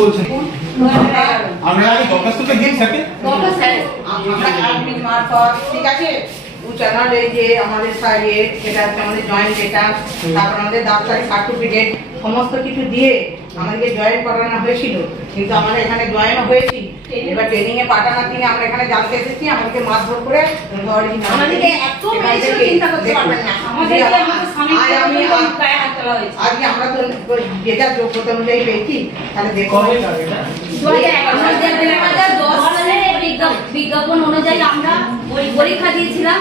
বলছেন আমরা আগে দরখাস্তটা দিন স্যারকে আমরা অ্যাডমিন মারফত ঠিক আছে চ্যানেল এই যে আমাদের সাইডে সেটা হচ্ছে আমাদের জয়েন্ট ডেটা তারপর আমাদের ডাক্তারি সার্টিফিকেট সমস্ত কিছু দিয়ে আমাদেরকে জয়েন করানো হয়েছিল কিন্তু আমরা এখানে জয়েন হয়েছি এবার ট্রেনিং এ পাঠানোর দিনে আমরা এখানে জানতে এসেছি আমাদেরকে মারধর করে আমাদেরকে এত বেশি চিন্তা করতে পারবেন না আজকে আমরা তো যেটা যোগ্যতা অনুযায়ী পেয়েছি তাহলে দেখো বিজ্ঞাপন অনুযায়ী আমরা পরীক্ষা দিয়েছিলাম।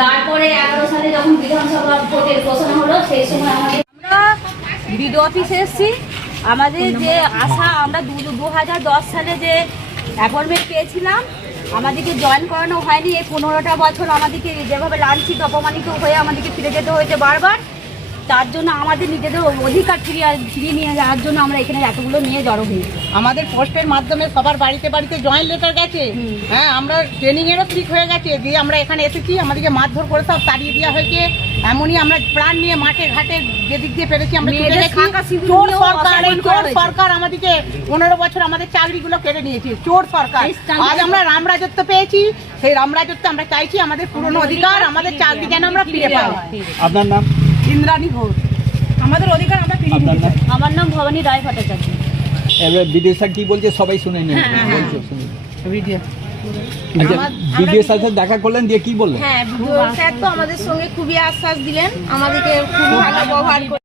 তারপরে 11 সালে যখন বিধানসভা ভোটের ঘোষণা হলো সেই সময় আমরা বিডিও অফিসে এসেছি। আমাদের যে আশা আমরা 2010 সালে যে অ্যাপয়েন্টমেন্ট পেয়েছিলাম আমাদেরকে জয়েন করানো হয়নি। এই 15টা বছর আমাদেরকে যেভাবে লাঞ্ছিত অপমানিত হয়ে আমাদেরকে ফিরে যেতে হয়েছে বারবার। তার জন্য আমাদের নিজেদের অধিকার ফিরিয়ে নিয়ে যাওয়ার জন্য আমরা এখানে এতগুলো নিয়ে জড়ো হয়েছি। আমাদের পোস্টের মাধ্যমে সবার বাড়িতে বাড়িতে জয়েন্ট লেটার গেছে। হ্যাঁ আমরা ট্রেনিং এরও ঠিক হয়ে গেছে দিয়ে আমরা এখানে এসেছি আমাদেরকে মারধর করে সব তাড়িয়ে দেওয়া হয়েছে। এমনই আমরা প্রাণ নিয়ে মাঠে ঘাটে যেদিক দিয়ে পেরেছি আমরা ছুটে গেছি। চোর সরকার এই চোর সরকার আমাদেরকে 15 বছর আমাদের চাকরিগুলো কেড়ে নিয়েছে চোর সরকার। আজ আমরা রামরাজত্ব পেয়েছি সেই রামরাজত্ব আমরা চাইছি আমাদের পুরনো অধিকার আমাদের চাকরি যেন আমরা ফিরে পাই। আপনার নাম? ইন্দ্রাণী ঘোষ। আমাদের অধিকার আমরা ফিরিয়ে নিতে চাই। আমার নাম ভবানী রায় ভট্টাচার্য। এবার বিডিও স্যার কি বলছে সবাই শুনে নিন। বলছো শুনুন। ভিডিও বিডিও স্যার সাথে দেখা করলেন দিয়ে কি বললেন? হ্যাঁ, বিডিও স্যার তো আমাদের সঙ্গে খুবই আশ্বাস দিলেন, আমাদেরকে খুব ভালো ব্যবহার